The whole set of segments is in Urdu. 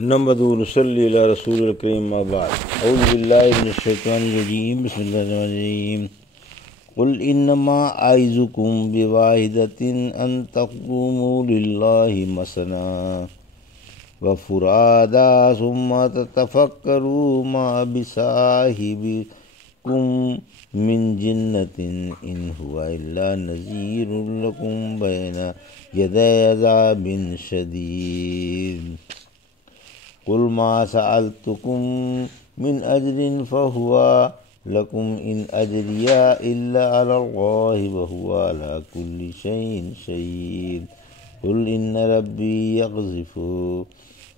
نحمدہ و نصلی علی رسول الکریم اما بعد اعوذ باللہ من الشیطان الرجیم بسم اللہ الرحمن الرحیم قل انما اعظکم بواحدۃ ان تقوموا للہ مثنی وفرادا ثم تتفکروا ما بصاحبکم من جنۃ ان هو الا نذیر لکم بین یدی عذاب شدید قل ما سألتكم من أجر فهو لكم إن أجري إلا على الله وهو على كل شيء شهيد قل إن ربي يقذف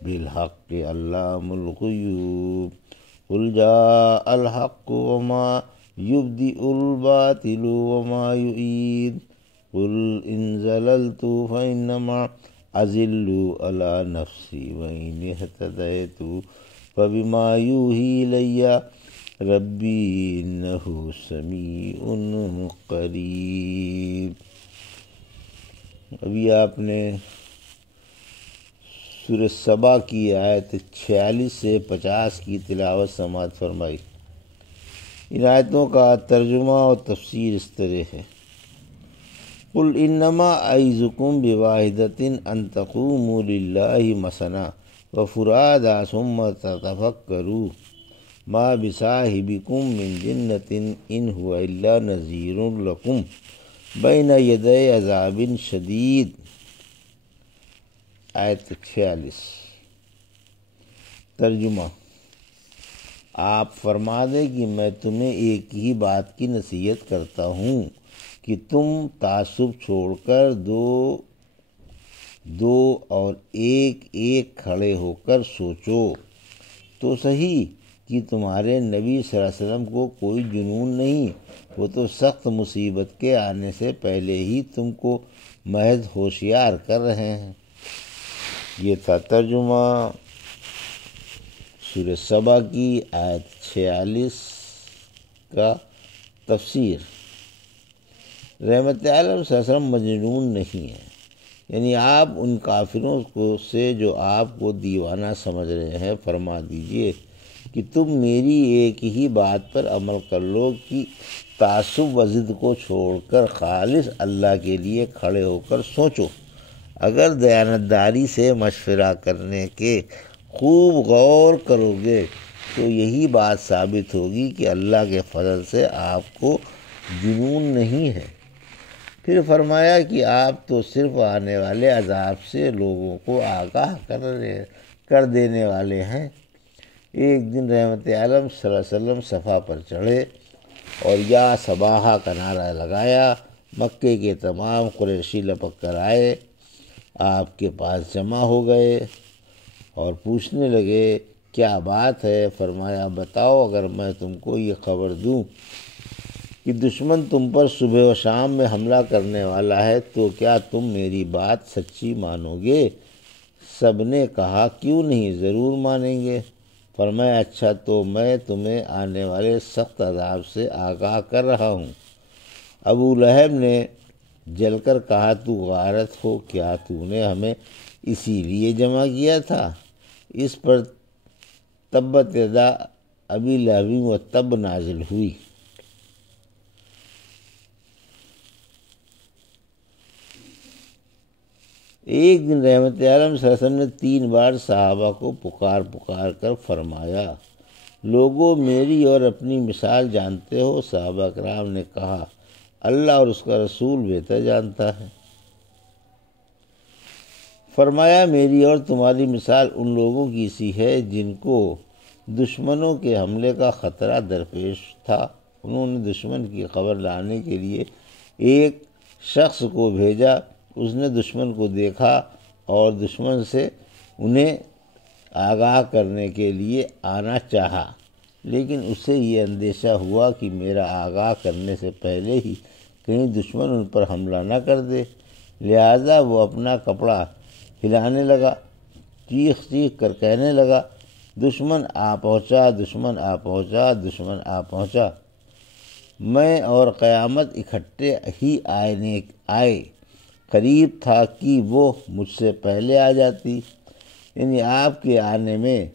بالحق علام الغيوب قل جاء الحق وما يبدئ الباطل وما يعيد قل إن زللت فإنما أزل على نفسي وإن اهتديت فبما يوحي إلي ربي إنه سميع قریب۔ ابھی آپ نے سورہ سبا کی آیت 46 سے 50 کی تلاوت سماعت فرمائی۔ ان آیتوں کا ترجمہ اور تفسیر اس طرح ہے: قل انما اعظکم بواحدۃ ان تقوموا للہ مثنی وفرادا ثم تتفکروا ما بصاحبکم من جنۃ ان هو الا نذیر لکم بین یدی عذاب شدید۔ آیت 46 ترجمہ: آپ فرما دیں کہ میں تمہیں ایک ہی بات کی نصیحت کرتا ہوں کہ تم تعصب چھوڑ کر دو اور ایک ایک کھڑے ہو کر سوچو تو صحیح کہ تمہارے نبی صلی اللہ علیہ وسلم کو کوئی جنون نہیں، وہ تو سخت مصیبت کے آنے سے پہلے ہی تم کو محض ہوشیار کر رہے ہیں۔ یہ تھا ترجمہ سورہ سبا کی آیت 46 کا تفسیر۔ رحمت عالم صلی اللہ علیہ وسلم مجنون نہیں ہے، یعنی آپ ان کافروں سے جو آپ کو دیوانہ سمجھ رہے ہیں فرما دیجئے کہ تم میری ایک ہی بات پر عمل کر لو کہ تعصب و ضد کو چھوڑ کر خالص اللہ کے لیے کھڑے ہو کر سوچو۔ اگر دیانتداری سے مشورہ کرنے کے خوب غور کرو گے تو یہی بات ثابت ہوگی کہ اللہ کے فضل سے آپ کو جنون نہیں ہے۔ پھر فرمایا کہ آپ تو صرف آنے والے عذاب سے لوگوں کو آگاہ کر دینے والے ہیں۔ ایک دن رحمت عالم صلی اللہ علیہ وسلم صفا پر چڑھے اور یا صباحہ کا نعرہ لگایا۔ مکے کے تمام قریشی لپک کر آئے، آپ کے پاس جمع ہو گئے اور پوچھنے لگے کیا بات ہے؟ فرمایا بتاؤ، اگر میں تم کو یہ خبر دوں کہ دشمن تم پر صبح و شام میں حملہ کرنے والا ہے تو کیا تم میری بات سچی مانو گے؟ سب نے کہا کیوں نہیں، ضرور مانیں گے۔ فرمایا اچھا تو میں تمہیں آنے والے سخت عذاب سے آگاہ کر رہا ہوں۔ ابو لہب نے جل کر کہا تو غارت ہو، کیا تو نے ہمیں اسی لیے جمع کیا تھا؟ اس پر تبت یدا ابی لہب و تب نازل ہوئی۔ ایک دن رحمت عالم صلی اللہ علیہ وسلم نے 3 بار صحابہ کو پکار کر فرمایا لوگو میری اور اپنی مثال جانتے ہو؟ صحابہ کرام نے کہا اللہ اور اس کا رسول بہتر جانتا ہے۔ فرمایا میری اور تمہاری مثال ان لوگوں کی سی ہے جن کو دشمنوں کے حملے کا خطرہ درپیش تھا۔ انہوں نے دشمن کی خبر لانے کے لیے ایک شخص کو بھیجا، اس نے دشمن کو دیکھا اور دشمن سے انہیں آگاہ کرنے کے لیے آنا چاہا، لیکن اسے یہ اندیشہ ہوا کہ میرا آگاہ کرنے سے پہلے ہی کہیں دشمن ان پر حملہ نہ کر دے، لہٰذا وہ اپنا کپڑا ہلانے لگا، چیخ کر کہنے لگا دشمن آ پہنچا، دشمن آ پہنچا، دشمن آ پہنچا۔ میں اور قیامت اکٹھے ہی آئے، قریب تھا کہ وہ مجھ سے پہلے آ جاتی۔ یعنی آپ کے آنے میں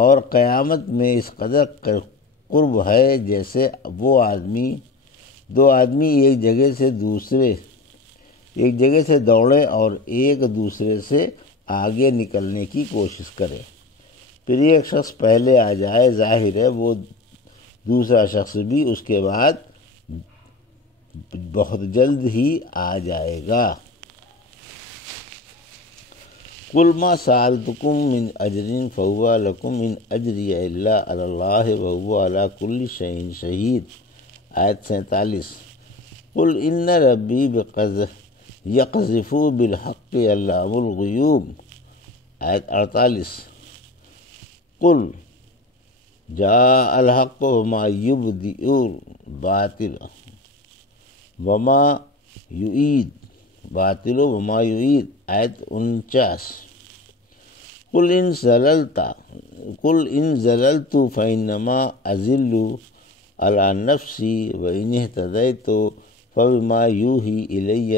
اور قیامت میں اس قدر قرب ہے جیسے دو آدمی ایک جگہ سے دوڑے اور ایک دوسرے سے آگے نکلنے کی کوشش کرے، پھر ایک شخص پہلے آ جائے، ظاہر ہے وہ دوسرا شخص بھی اس کے بعد بہت جلد ہی آ جائے گا۔ قُلْ مَا سَأَلْتُكُم مِّنْ أَجْرٍ فَهُوَ لَكُمْ إِنْ أَجْرِيَ إِلَّا عَلَى اللَّهِ وَهُوَ عَلَى كُلِّ شَيْءٍ شَهِيدٌ۔ آیت 47۔ قُلْ إِنَّ رَبِّي يَقْذِفُ بِالْحَقِّ عَلَّامُ الْغُیُوبِ۔ آیت 48۔ قُلْ جَاءَ الْحَقُّ وَمَا يُبْدِئُ الْبَاطِلَ وَمَا يُعِيدُ آیت 49۔ قُلْ إِنْ زَلَلْتُ فَإِنَّمَا أَزِلُّ عَلَى نَفْسِي وَإِنِ اهْتَدَيْتُ فَبِمَا يُوحِي إِلَيَّ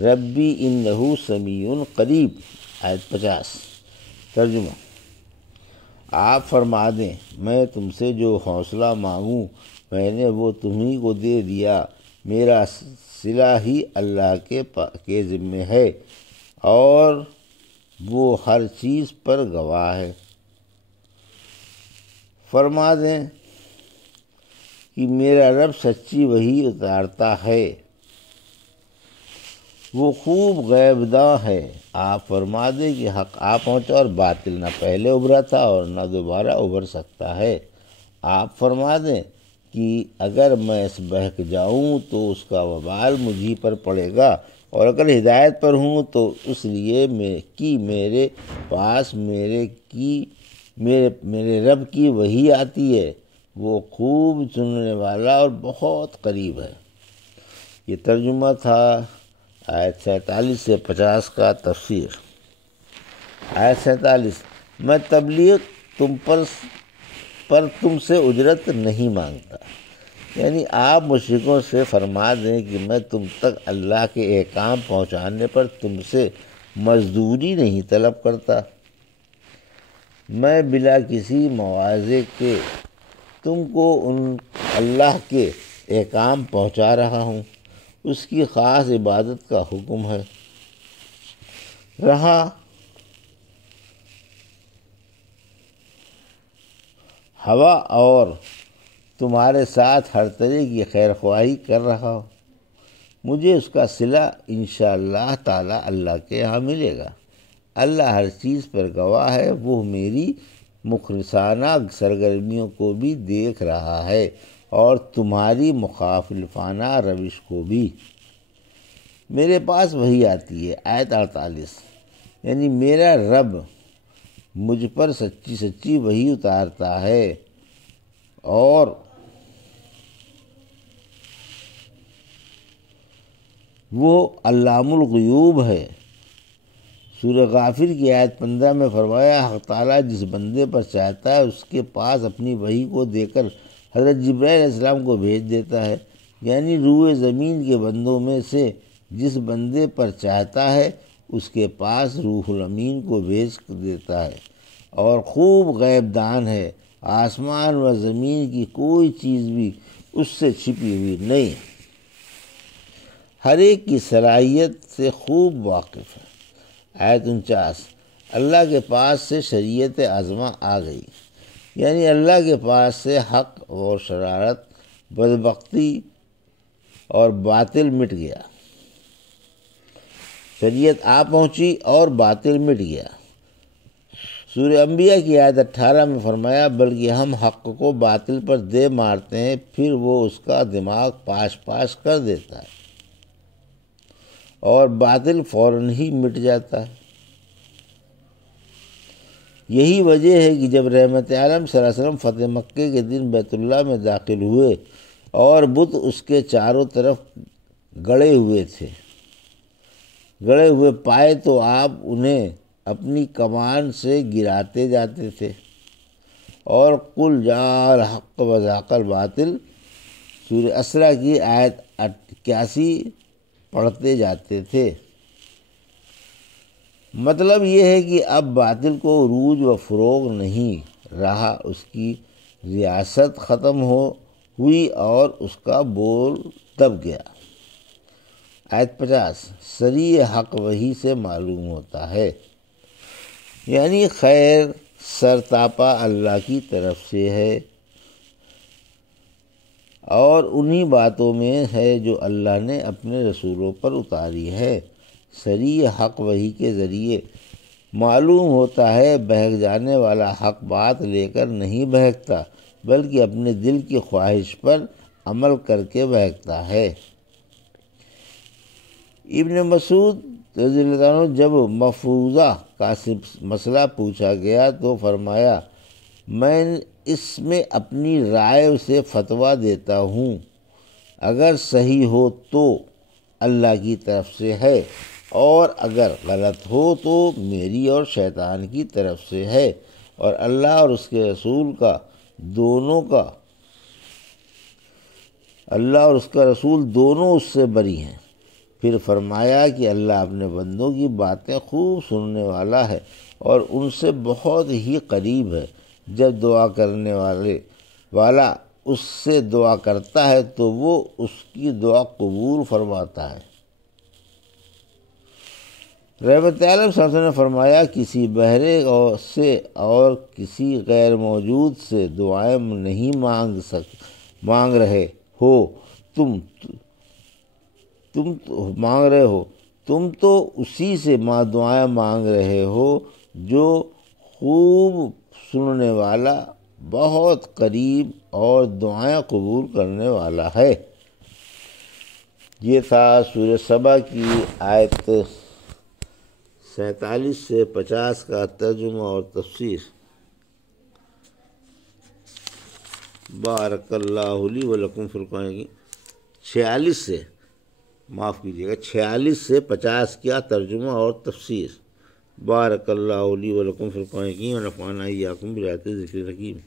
رَبِّي إِنَّهُ سَمِيعٌ قَرِیب۔ آیت 50۔ ترجمہ: آپ فرما دیں میں تم سے جو حوصلہ مانگوں میں نے وہ تمہیں کو دے دیا، میرا صلہ ہی اللہ کے ذمے ہے اور وہ ہر چیز پر گواہ ہے۔ فرما دیں کہ میرا رب سچی وحی اتارتا ہے، وہ خوب غیب داں ہے۔ آپ فرما دیں کہ حق آ پہنچا اور باطل نہ پہلے ابھرا تھا اور نہ دوبارہ ابھر سکتا ہے۔ آپ فرما دیں کہ اگر میں بہک جاؤں تو اس کا وبال مجھی پر پڑے گا، اور اگر ہدایت پر ہوں تو اس لیے کہ میرے پاس میرے رب کی وحی آتی ہے، وہ خوب سننے والا اور بہت قریب ہے۔ یہ ترجمہ تھا آیت 47 سے 50 کا۔ تفسیر۔ آیت 47۔ میں تبلیغ پر تم سے اجرت نہیں مانگتا، یعنی آپ مشرکوں سے فرما دیں کہ میں تم تک اللہ کے احکام پہنچانے پر تم سے مزدوری نہیں طلب کرتا، میں بلا کسی مواضع کے تم کو اللہ کے احکام پہنچا رہا ہوں، اس کی خاص عبادت کا حکم ہے۔ رہا ہوا اور تمہارے ساتھ ہر طرح کی خیر خواہی کر رہا ہو، مجھے اس کا صلہ انشاءاللہ تعالی اللہ کے ہاں ملے گا۔ اللہ ہر چیز پر گواہ ہے، وہ میری مخلصانہ سرگرمیوں کو بھی دیکھ رہا ہے اور تمہاری مخالفانہ روش کو بھی۔ میرے پاس وحی آتی ہے۔ آیت 48۔ یعنی میرا رب مجھ پر سچی وحی اتارتا ہے اور وہ علام الغیوب ہے۔ سورہ غافر کی آیت 15 میں فرمایا حق تعالیٰ جس بندے پر چاہتا ہے اس کے پاس اپنی وحی کو دے کر حضرت جبرائیل علیہ السلام کو بھیج دیتا ہے، یعنی روئے زمین کے بندوں میں سے جس بندے پر چاہتا ہے اس کے پاس روح الامین کو بھیج دیتا ہے، اور خوب غیب دان ہے، آسمان و زمین کی کوئی چیز بھی اس سے چھپی ہوئی نہیں، ہر ایک کی صلاحیت سے خوب واقف ہے۔ آیت 49۔ اللہ کے پاس سے شریعت عظمہ آ گئی، یعنی اللہ کے پاس سے حق اور شرارت، بدبختی اور باطل مٹ گیا، شریعت آ پہنچی اور باطل مٹ گیا۔ سورہ انبیاء کی آیت 18 میں فرمایا بلکہ ہم حق کو باطل پر دے مارتے ہیں پھر وہ اس کا دماغ پاش کر دیتا ہے اور باطل فوراً ہی مٹ جاتا ہے۔ یہی وجہ ہے کہ جب رحمت عالم صلی اللہ علیہ وسلم فتح مکہ کے دن بیت اللہ میں داخل ہوئے اور بت اس کے چاروں طرف گڑے ہوئے پائے تو آپ انہیں اپنی کمان سے گراتے جاتے تھے اور قل جاء الحق وزهق الباطل سورہ اسرا کی آیت 81 پڑھتے جاتے تھے۔ مطلب یہ ہے کہ اب باطل کو عروج و فروغ نہیں رہا، اس کی ریاست ختم ہوئی اور اس کا بول دب گیا۔ آیت 50، صریح حق وحی سے معلوم ہوتا ہے، یعنی خیر سرتاپا اللہ کی طرف سے ہے اور انہی باتوں میں ہے جو اللہ نے اپنے رسولوں پر اتاری ہے۔ صریح حق وحی کے ذریعے معلوم ہوتا ہے، بہک جانے والا حق بات لے کر نہیں بہکتا بلکہ اپنے دل کی خواہش پر عمل کر کے بہکتا ہے۔ ابن مسعود رضی اللہ عنہ جب مفروضہ کا مسئلہ پوچھا گیا تو فرمایا، میں اس میں اپنی رائے سے فتویٰ دیتا ہوں، اگر صحیح ہو تو اللہ کی طرف سے ہے اور اگر غلط ہو تو میری اور شیطان کی طرف سے ہے، اور اللہ اور اس کے رسول دونوں اس سے بری ہیں۔ پھر فرمایا کہ اللہ اپنے بندوں کی باتیں خوب سننے والا ہے اور ان سے بہت ہی قریب ہے۔ جب دعا کرنے والا اس سے دعا کرتا ہے تو وہ اس کی دعا قبول فرماتا ہے۔ رحمت عالم صلی اللہ علیہ وسلم نے فرمایا، کسی بہرے سے اور کسی غیر موجود سے دعائیں نہیں مانگ رہے ہو تم تو اسی سے دعائیں مانگ رہے ہو جو خوب سننے والا، بہت قریب اور دعائیں قبول کرنے والا ہے۔ یہ تھا سورہ سبا کی آیت 47 سے 50 کا ترجمہ اور تفسیر۔ بارک اللہ لی و لکم فی القرآن کی 46 سے 50 کا ترجمہ اور تفسیر۔ بارک اللہ لی و لکم فی القرآن کی ونفعنا ایاکم بالآیات ذکر الحکیم۔